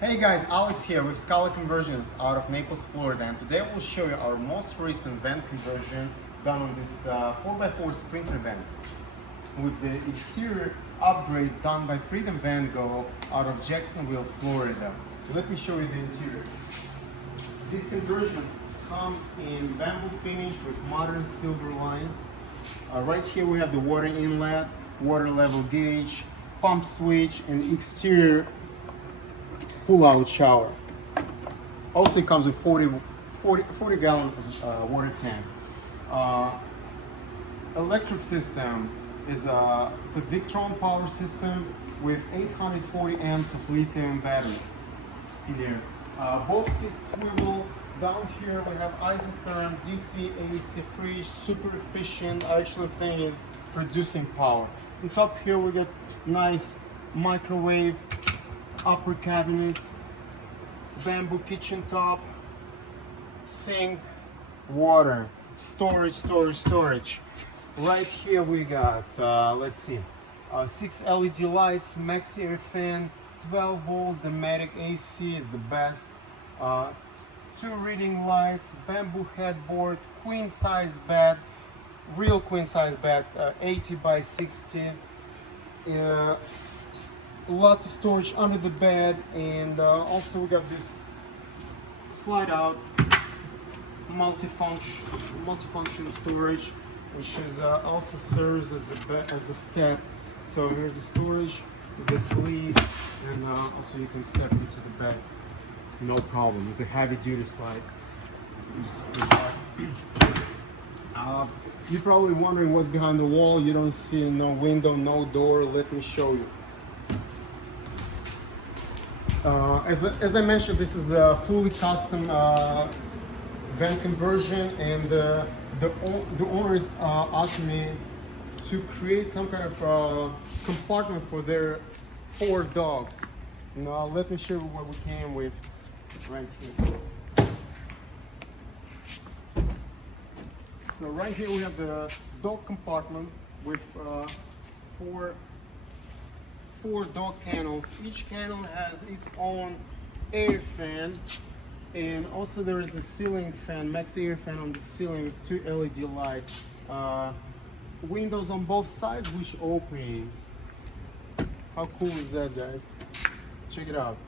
Hey guys, Alex here with SKALA Conversions out of Naples, Florida, and today we'll show you our most recent van conversion done on this 4x4 Sprinter van with the exterior upgrades done by Freedom VanGo out of Jacksonville, Florida. Let me show you the interior. This conversion comes in bamboo finish with modern silver lines. Right here we have the water inlet, water level gauge, pump switch, and exterior pull-out shower. Also it comes with 40 gallon water tank. Electric system is it's a Victron power system with 840 amps of lithium battery in there. Both seats swivel. Down here we have isotherm, DC, AC fridge, super efficient. I actually think is producing power. On top here we get nice microwave, upper cabinet, bamboo kitchen top, sink, water, storage. Right here we got, let's see, 6 LED lights, max air fan, 12 volt, Dematic AC is the best, 2 reading lights, bamboo headboard, queen size bed, real queen size bed, 80 by 60. Lots of storage under the bed, and also we got this slide out multifunction storage, which is also serves as a step. So here's the storage, the sleeve, and also you can step into the bed, no problem. It's a heavy duty slide. You're probably wondering what's behind the wall. You don't see no window, no door. Let me show you. As I mentioned, this is a fully custom van conversion, and the owners asked me to create some kind of compartment for their 4 dogs. Now let me show you what we came with right here. So right here we have the dog compartment with 4 dog kennels. Each kennel has its own air fan, and also there is a ceiling fan, max air fan on the ceiling with 2 LED lights. Windows on both sides which open. How cool is that, guys? Check it out.